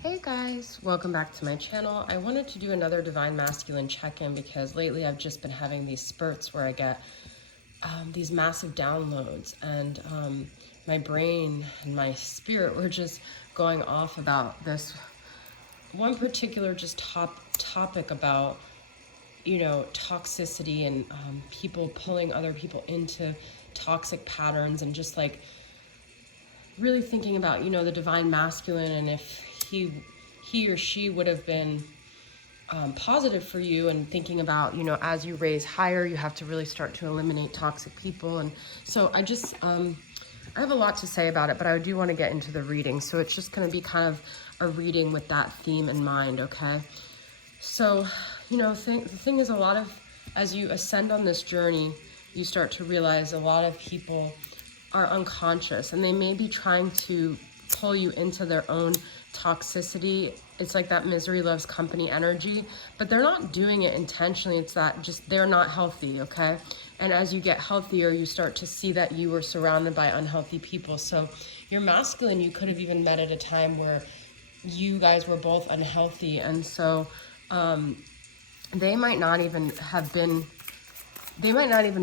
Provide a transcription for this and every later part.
Hey guys, welcome back to my channel. I wanted to do another Divine Masculine check-in because lately I've just been having these spurts where I get these massive downloads, and my brain and my spirit were just going off about this one particular topic about, toxicity and people pulling other people into toxic patterns, and just like really thinking about, the Divine Masculine, and if he or she would have been positive for you, and thinking about, as you raise higher, you have to really start to eliminate toxic people. And so I have a lot to say about it, but I do want to get into the reading. So it's just going to be kind of a reading with that theme in mind, okay? So, the thing is, as you ascend on this journey, you start to realize a lot of people are unconscious, and they may be trying to pull you into their own toxicity. It's like that misery loves company energy, but they're not doing it intentionally. It's that just they're not healthy, okay? And as you get healthier, you start to see that you were surrounded by unhealthy people. So your masculine, you could have even met at a time where you guys were both unhealthy, and so they might not even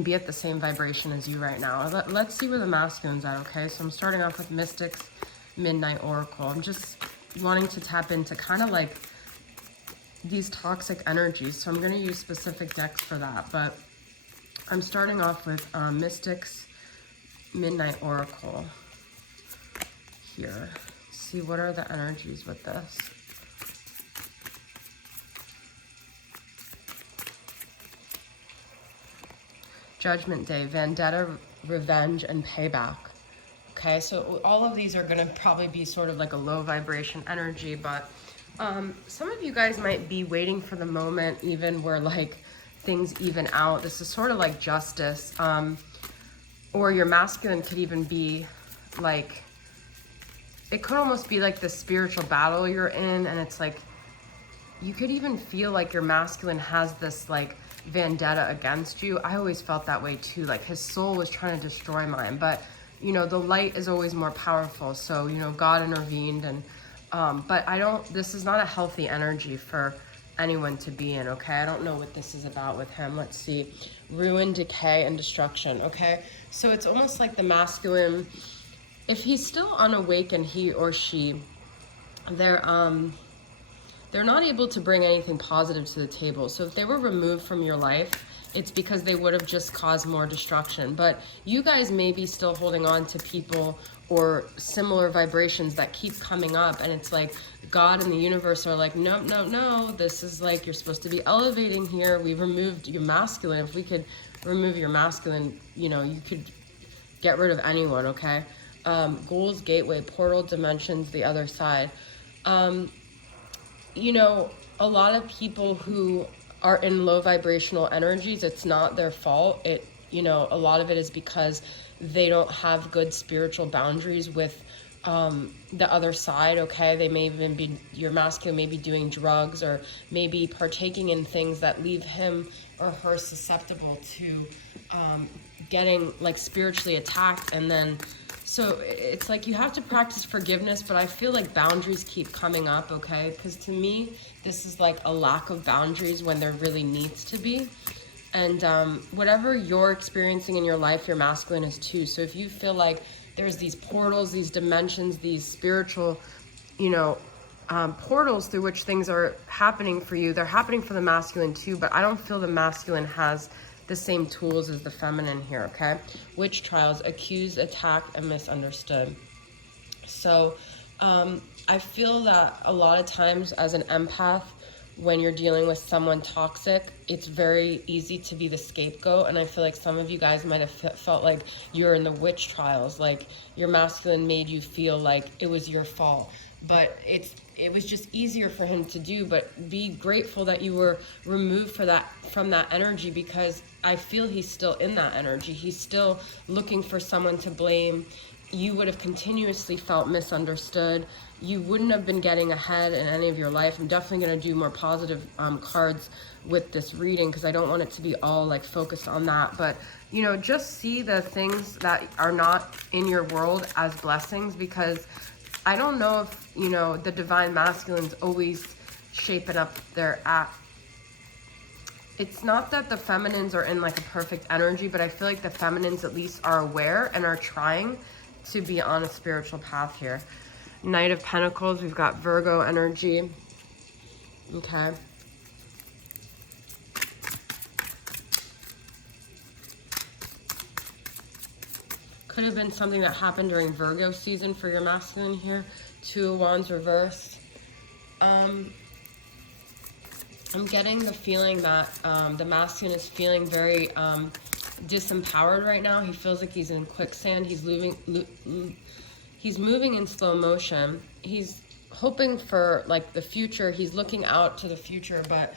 be at the same vibration as you right now. Let's see where the masculine's at, okay? So I'm starting off with Mystics Midnight Oracle. I'm just wanting to tap into kind of like these toxic energies. So I'm going to use specific decks for that. But I'm starting off with Mystics Midnight Oracle here. See, what are the energies with this? Judgment Day, Vendetta, Revenge, and Payback. Okay, so all of these are going to probably be sort of like a low vibration energy, but some of you guys might be waiting for the moment even where like things even out. This is sort of like justice, or your masculine could even be like, it could almost be like the spiritual battle you're in, and it's like you could even feel like your masculine has this like vendetta against you. I always felt that way too, like his soul was trying to destroy mine, but the light is always more powerful. So, God intervened, and but this is not a healthy energy for anyone to be in, okay? I don't know what this is about with him. Let's see. Ruin, decay, and destruction, okay? So it's almost like the masculine, if he's still unawakened, he or she, they're not able to bring anything positive to the table. So if they were removed from your life, it's because they would have just caused more destruction. But you guys may be still holding on to people or similar vibrations that keep coming up, and it's like God and the universe are like, no, no, no, this is like, you're supposed to be elevating here. We've removed your masculine. If we could remove your masculine, you could get rid of anyone, okay? Goals, gateway, portal, dimensions, the other side. A lot of people who are in low vibrational energies, it's not their fault. A lot of it is because they don't have good spiritual boundaries with the other side, okay? They may even be, your masculine may be doing drugs, or maybe partaking in things that leave him or her susceptible to getting like spiritually attacked. And then so it's like you have to practice forgiveness, but I feel like boundaries keep coming up, okay? Because to me, this is like a lack of boundaries when there really needs to be. And whatever you're experiencing in your life, your masculine is too. So if you feel like there's these portals, these dimensions, these spiritual, portals through which things are happening for you, they're happening for the masculine too, but I don't feel the masculine has the same tools as the feminine here, okay? Witch trials, accused, attacked, and misunderstood. So I feel that a lot of times as an empath, when you're dealing with someone toxic, it's very easy to be the scapegoat. And I feel like some of you guys might have felt like you're in the witch trials, like your masculine made you feel like it was your fault. But it was just easier for him to do. But be grateful that you were removed from that energy, because I feel he's still in that energy. He's still looking for someone to blame. You would have continuously felt misunderstood. You wouldn't have been getting ahead in any of your life. I'm definitely going to do more positive cards with this reading, because I don't want it to be all like focused on that. But just see the things that are not in your world as blessings, because I don't know if, you know, the divine masculine's always shaping up their act. It's not that the feminines are in like a perfect energy, but I feel like the feminines at least are aware and are trying to be on a spiritual path here. Knight of Pentacles, we've got Virgo energy. Okay. Could have been something that happened during Virgo season for your masculine here. Two of Wands reversed. I'm getting the feeling that the masculine is feeling very disempowered right now. He feels like he's in quicksand. He's moving in slow motion. He's hoping for like the future. He's looking out to the future, but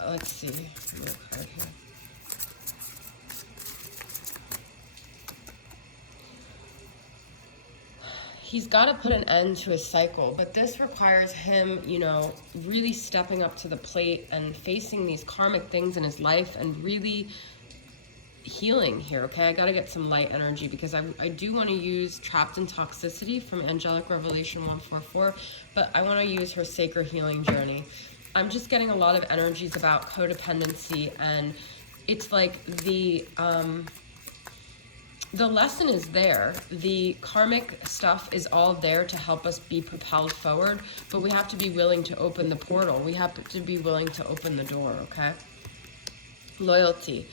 let's see. A little card here. He's got to put an end to his cycle, but this requires him, you know, really stepping up to the plate and facing these karmic things in his life and really healing here, okay? I got to get some light energy because I do want to use Trapped in Toxicity from Angelic Revelation 144, but I want to use her Sacred Healing Journey. I'm just getting a lot of energies about codependency, and it's like the lesson is there. The karmic stuff is all there to help us be propelled forward, but we have to be willing to open the portal. We have to be willing to open the door, okay? Loyalty.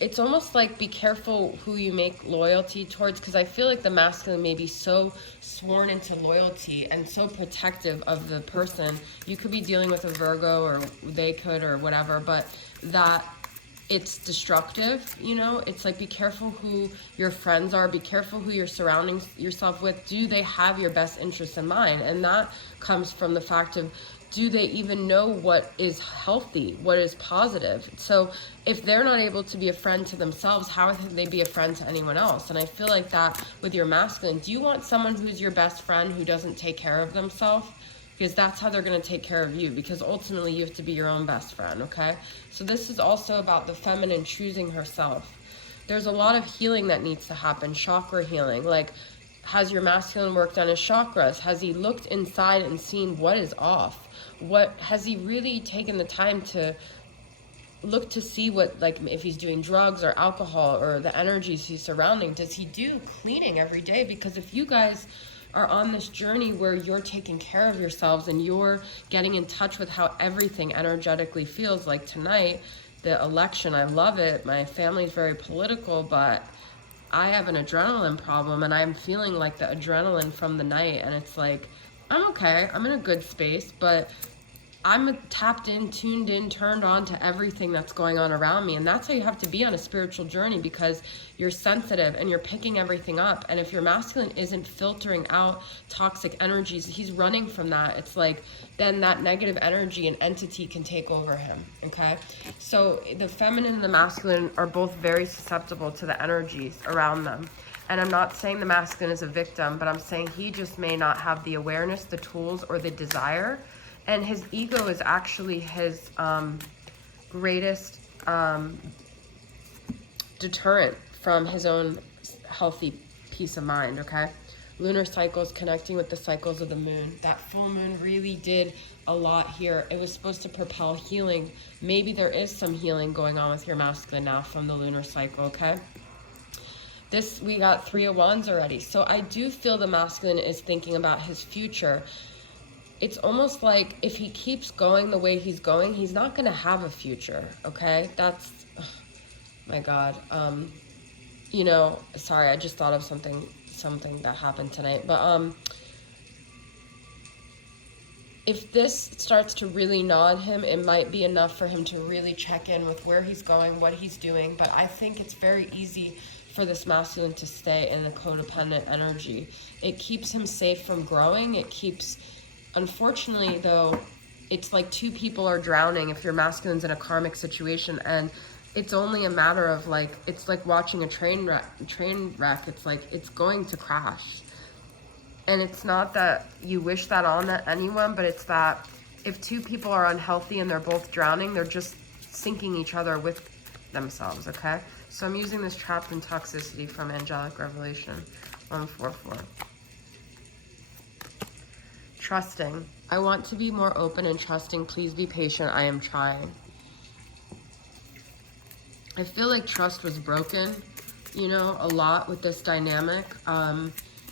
It's almost like be careful who you make loyalty towards, because I feel like the masculine may be so sworn into loyalty and so protective of the person. You could be dealing with a Virgo, or they could, or whatever, but that it's destructive, you know? It's like, be careful who your friends are, be careful who you're surrounding yourself with. Do they have your best interests in mind? And that comes from the fact of, do they even know what is healthy, what is positive? So if they're not able to be a friend to themselves, how can they be a friend to anyone else? And I feel like that with your masculine. Do you want someone who's your best friend who doesn't take care of themselves? Because that's how they're going to take care of you, because ultimately you have to be your own best friend, okay? So this is also about the feminine choosing herself. There's a lot of healing that needs to happen, chakra healing. Like, has your masculine worked on his chakras? Has he looked inside and seen what is off? What has he really taken the time to look to see what, like, if he's doing drugs or alcohol or the energies he's surrounding? Does he do cleaning every day? Because if you guys are on this journey where you're taking care of yourselves and you're getting in touch with how everything energetically feels, like tonight, the election, I love it. My family's very political, but I have an adrenaline problem, and I'm feeling like the adrenaline from the night, and it's like, I'm okay, I'm in a good space, but I'm tapped in, tuned in, turned on to everything that's going on around me. And that's how you have to be on a spiritual journey, because you're sensitive and you're picking everything up. And if your masculine isn't filtering out toxic energies, he's running from that. It's like, then that negative energy and entity can take over him, okay? So the feminine and the masculine are both very susceptible to the energies around them. And I'm not saying the masculine is a victim, but I'm saying he just may not have the awareness, the tools, or the desire. And his ego is actually his greatest deterrent from his own healthy peace of mind, okay? Lunar cycles connecting with the cycles of the moon. That full moon really did a lot here. It was supposed to propel healing. Maybe there is some healing going on with your masculine now from the lunar cycle, okay? This, we got 3 of Wands already. So I do feel the masculine is thinking about his future. It's almost like if he keeps going the way he's going, he's not going to have a future, okay? That's, oh my God. You know, sorry, I just thought of something that happened tonight. But if this starts to really nod him, it might be enough for him to really check in with where he's going, what he's doing. But I think it's very easy for this masculine to stay in the codependent energy. It keeps him safe from growing. It keeps... Unfortunately, though, it's like 2 people are drowning if your masculine's in a karmic situation, and it's only a matter of, like, it's like watching a train wreck. It's like, it's going to crash. And it's not that you wish that on anyone, but it's that if 2 people are unhealthy and they're both drowning, they're just sinking each other with themselves, okay? So I'm using this Trapped in Toxicity from Angelic Revelation 144. trusting. I want to be more open and trusting. Please be patient. I am trying. I feel like trust was broken, you know, a lot with this dynamic.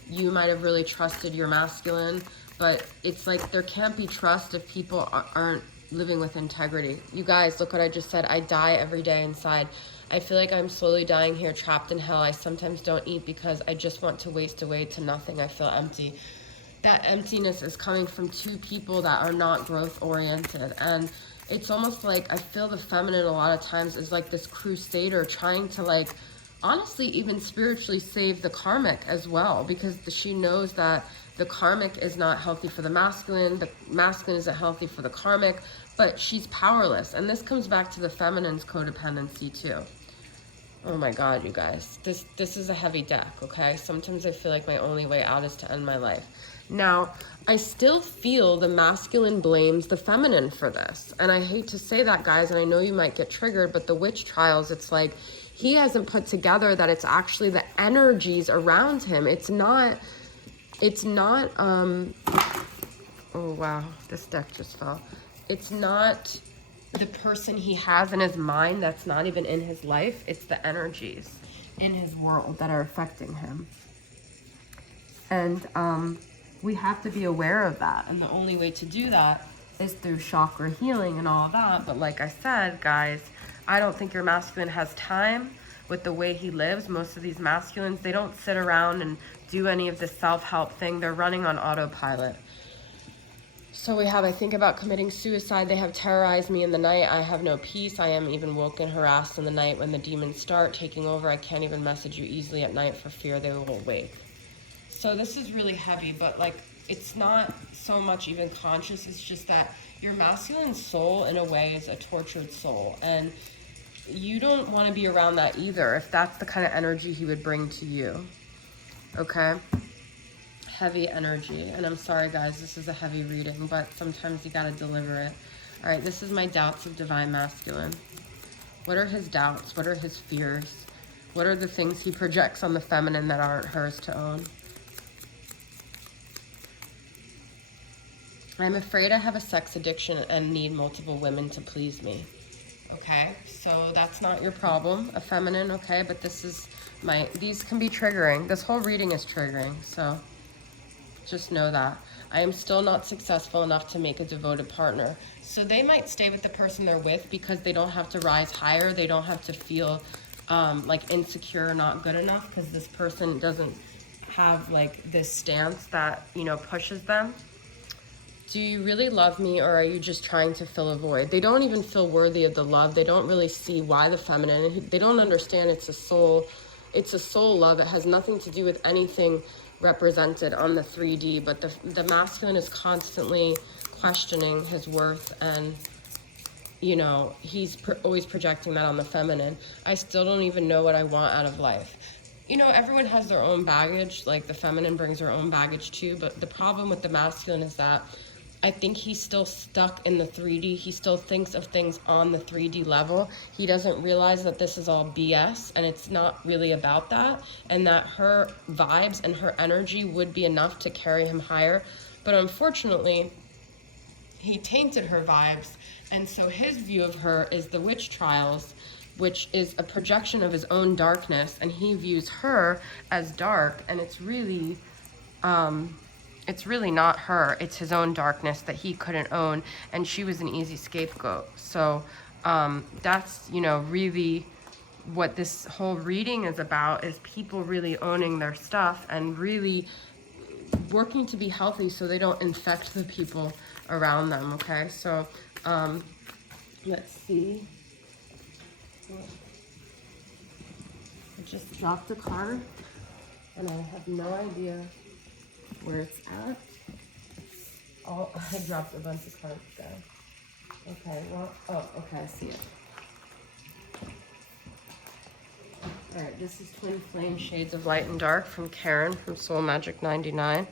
You might have really trusted your masculine, but it's like there can't be trust if people aren't living with integrity. You guys, look what I just said. I die every day inside. I feel like I'm slowly dying here, trapped in hell. I sometimes don't eat because I just want to waste away to nothing. I feel empty. That emptiness is coming from two people that are not growth oriented. And it's almost like I feel the feminine a lot of times is like this crusader trying to, like, honestly, even spiritually save the karmic as well, because she knows that the karmic is not healthy for the masculine isn't healthy for the karmic, but she's powerless. And this comes back to the feminine's codependency too. Oh my God, you guys, this is a heavy deck, okay? Sometimes I feel like my only way out is to end my life. Now, I still feel the masculine blames the feminine for this. And I hate to say that, guys, and I know you might get triggered, but the witch trials, it's like he hasn't put together that it's actually the energies around him. It's not, oh wow, this deck just fell. It's not the person he has in his mind that's not even in his life. It's the energies in his world that are affecting him. And we have to be aware of that. And the only way to do that is through chakra healing and all of that. But like I said, guys, I don't think your masculine has time with the way he lives. Most of these masculines, they don't sit around and do any of the self-help thing. They're running on autopilot. So we have, I think about committing suicide. They have terrorized me in the night. I have no peace. I am even woken, harassed in the night when the demons start taking over. I can't even message you easily at night for fear they will wake. So this is really heavy, but like, it's not so much even conscious. It's just that your masculine soul in a way is a tortured soul. And you don't want to be around that either if that's the kind of energy he would bring to you. Okay? Heavy energy. And I'm sorry, guys, this is a heavy reading, but sometimes you got to deliver it. All right, this is my doubts of divine masculine. What are his doubts? What are his fears? What are the things he projects on the feminine that aren't hers to own? I'm afraid I have a sex addiction and need multiple women to please me. Okay, so that's not your problem, a feminine, okay? But this is these can be triggering. This whole reading is triggering, so just know that. I am still not successful enough to make a devoted partner. So they might stay with the person they're with because they don't have to rise higher. They don't have to feel like insecure or not good enough because this person doesn't have like this stance that, you know, pushes them. Do you really love me, or are you just trying to fill a void? They don't even feel worthy of the love. They don't really see why the feminine, they don't understand it's a soul love. It has nothing to do with anything represented on the 3D, but the masculine is constantly questioning his worth, and you know, he's always projecting that on the feminine. I still don't even know what I want out of life. You know, everyone has their own baggage, like the feminine brings her own baggage too, but the problem with the masculine is that I think he's still stuck in the 3D. He still thinks of things on the 3D level. He doesn't realize that this is all BS and it's not really about that, and that her vibes and her energy would be enough to carry him higher. But unfortunately, he tainted her vibes, and so his view of her is the witch trials, which is a projection of his own darkness, and he views her as dark, and it's really not her. It's his own darkness that he couldn't own, and she was an easy scapegoat. So that's, you know, really what this whole reading is about, is people really owning their stuff and really working to be healthy so they don't infect the people around them, okay? So let's see. I just dropped a card, and I have no idea where it's at. I dropped a bunch of cards there. Okay, well, oh, okay, I see it. All right, this is Twin Flame Shades of Light and Dark from Karen from Soul Magic 99.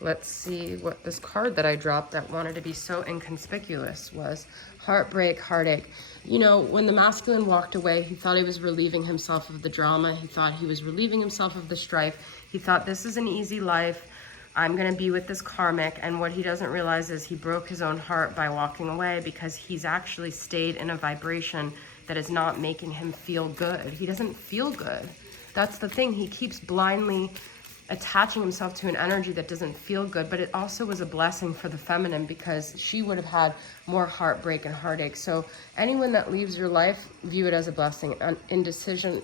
Let's see what this card that I dropped that wanted to be so inconspicuous was. Heartbreak, heartache. You know, when the masculine walked away, he thought he was relieving himself of the drama. He thought he was relieving himself of the strife. He thought this is an easy life. I'm going to be with this karmic. And what he doesn't realize is he broke his own heart by walking away, because he's actually stayed in a vibration that is not making him feel good. He doesn't feel good. That's the thing. He keeps blindly attaching himself to an energy that doesn't feel good. But it also was a blessing for the feminine, because she would have had more heartbreak and heartache. So anyone that leaves your life, view it as a blessing. Indecision,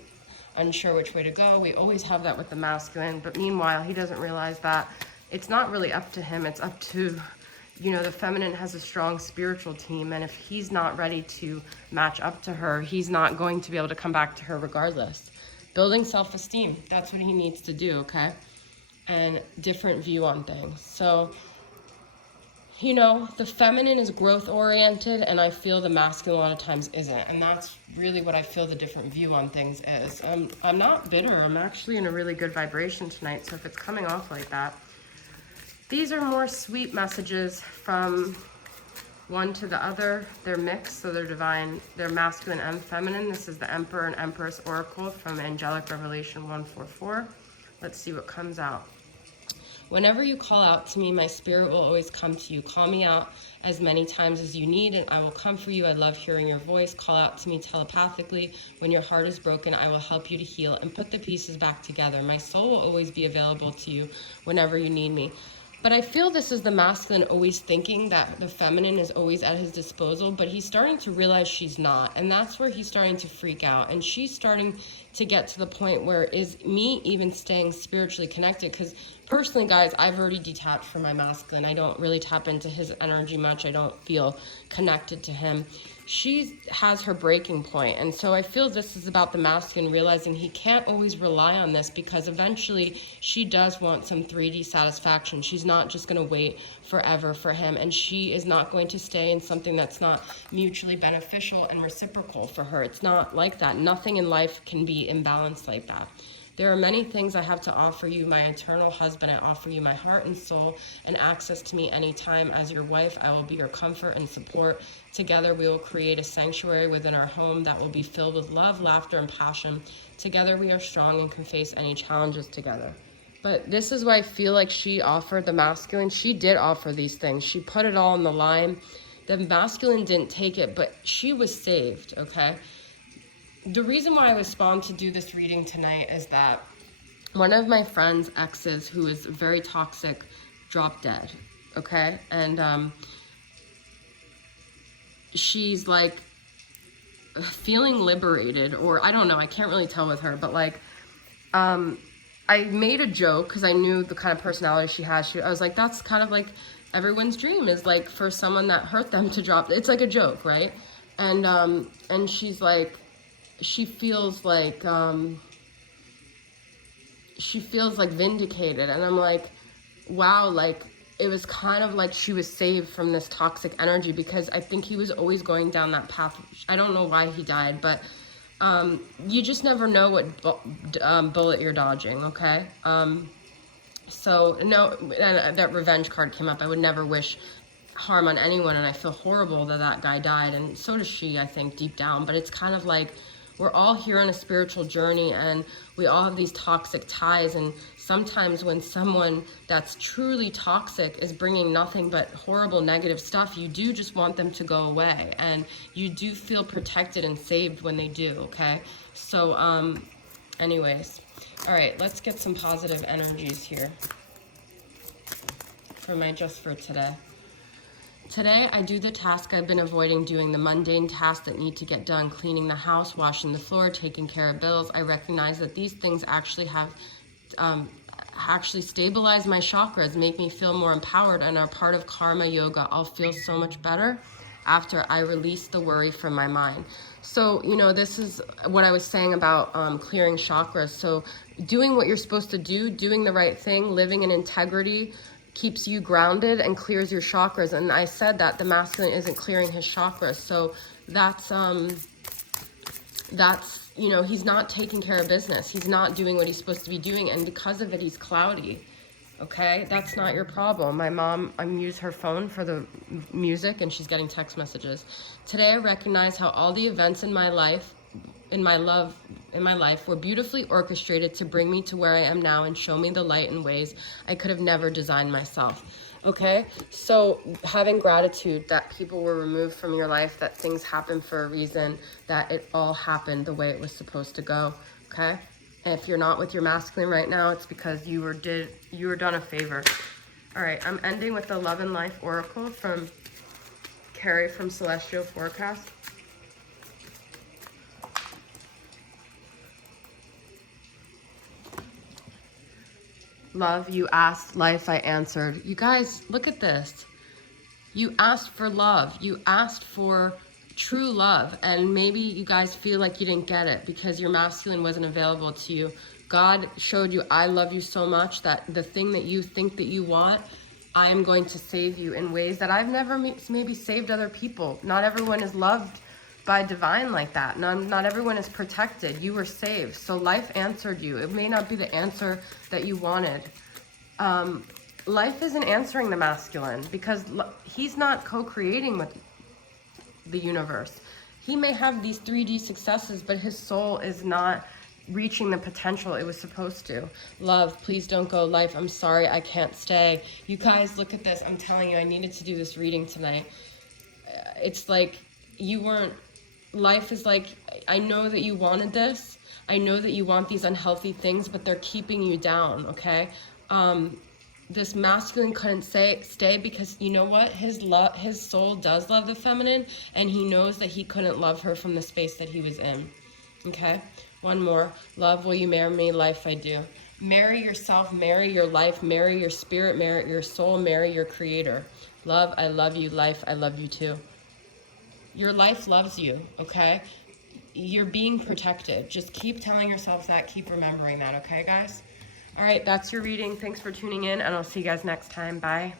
unsure which way to go. We always have that with the masculine. But meanwhile, he doesn't realize that it's not really up to him. It's up to, you know, the feminine has a strong spiritual team. And if he's not ready to match up to her, he's not going to be able to come back to her regardless. Building self-esteem, that's what he needs to do, okay? And different view on things. So, you know, the feminine is growth oriented, and I feel the masculine a lot of times isn't. And that's really what I feel the different view on things is. I'm not bitter. I'm actually in a really good vibration tonight. So if it's coming off like that, these are more sweet messages from one to the other. They're mixed, so they're divine. They're masculine and feminine. This is the Emperor and Empress Oracle from Angelic Revelation 144. Let's see what comes out. Whenever you call out to me, my spirit will always come to you. Call me out as many times as you need, and I will come for you. I love hearing your voice. Call out to me telepathically. When your heart is broken, I will help you to heal and put the pieces back together. My soul will always be available to you whenever you need me. But I feel this is the masculine always thinking that the feminine is always at his disposal, but he's starting to realize she's not. And that's where he's starting to freak out. And she's starting to get to the point where, is me even staying spiritually connected? Because personally, guys, I've already detached from my masculine. I don't really tap into his energy much. I don't feel connected to him. She has her breaking point. And so I feel this is about the masculine realizing he can't always rely on this, because eventually she does want some 3D satisfaction. She's not just going to wait forever for him, and she is not going to stay in something that's not mutually beneficial and reciprocal for her. It's not like that. Nothing in life can be imbalanced like that. There are many things I have to offer you, my eternal husband. I offer you my heart and soul and access to me anytime. As your wife, I will be your comfort and support. Together, we will create a sanctuary within our home that will be filled with love, laughter, and passion. Together, we are strong and can face any challenges together. But this is why I feel like she offered the masculine. She did offer these things. She put it all on the line. The masculine didn't take it, but she was saved, okay? The reason why I was spawned to do this reading tonight is that one of my friend's exes, who is very toxic, dropped dead, okay? And she's like feeling liberated, or I don't know, I can't really tell with her, but like, I made a joke because I knew the kind of personality she has. I was like, that's kind of like everyone's dream, is like for someone that hurt them to drop. It's like a joke, right? And she's like, she feels like vindicated. And I'm like, wow, like it was kind of like she was saved from this toxic energy, because I think he was always going down that path. I don't know why he died, but you just never know what bullet you're dodging, okay? So no, that revenge card came up. I would never wish harm on anyone, and I feel horrible that that guy died, and so does she, I think, deep down. But it's kind of like, we're all here on a spiritual journey, and we all have these toxic ties, and sometimes when someone that's truly toxic is bringing nothing but horrible negative stuff, you do just want them to go away, and you do feel protected and saved when they do, okay? So anyways, all right, let's get some positive energies here for my just for today. Today, I do the task I've been avoiding doing, the mundane tasks that need to get done, cleaning the house, washing the floor, taking care of bills. I recognize that these things actually have stabilize my chakras, make me feel more empowered, and are part of karma yoga. I'll feel so much better after I release the worry from my mind. So, you know, this is what I was saying about clearing chakras. So doing what you're supposed to do, doing the right thing, living in integrity, keeps you grounded and clears your chakras. And I said that the masculine isn't clearing his chakras. So that's, you know, he's not taking care of business. He's not doing what he's supposed to be doing. And because of it, he's cloudy. Okay, that's not your problem. My mom, I use her phone for the music, and she's getting text messages. Today, I recognize how all the events in my life, in my love, in my life were beautifully orchestrated to bring me to where I am now and show me the light in ways I could have never designed myself. Okay, so having gratitude that people were removed from your life, that things happen for a reason, that it all happened the way it was supposed to go. Okay, and if you're not with your masculine right now, it's because you were done a favor. All right, I'm ending with the Love and Life Oracle from Carrie from Celestial Forecast. Love, you asked, life, I answered. You guys, look at this. You asked for love. You asked for true love. And maybe you guys feel like you didn't get it because your masculine wasn't available to you. God showed you, I love you so much that the thing that you think that you want, I am going to save you in ways that I've never maybe saved other people. Not everyone is loved by divine like that. Not everyone is protected. You were saved. So life answered you. It may not be the answer that you wanted. Life isn't answering the masculine because he's not co-creating with the universe. He may have these 3D successes, but his soul is not reaching the potential it was supposed to. Love, please don't go. Life, I'm sorry, I can't stay. You guys, look at this. I'm telling you, I needed to do this reading tonight. It's like you weren't, life is like, I know that you wanted this. I know that you want these unhealthy things, but they're keeping you down, okay? This masculine couldn't stay because you know what? His soul does love the feminine, and he knows that he couldn't love her from the space that he was in, okay? One more. Love, will you marry me? Life, I do. Marry yourself, marry your life, marry your spirit, marry your soul, marry your creator. Love, I love you. Life, I love you too. Your life loves you, okay? You're being protected. Just keep telling yourself that. Keep remembering that, okay, guys? All right, that's your reading. Thanks for tuning in, and I'll see you guys next time. Bye.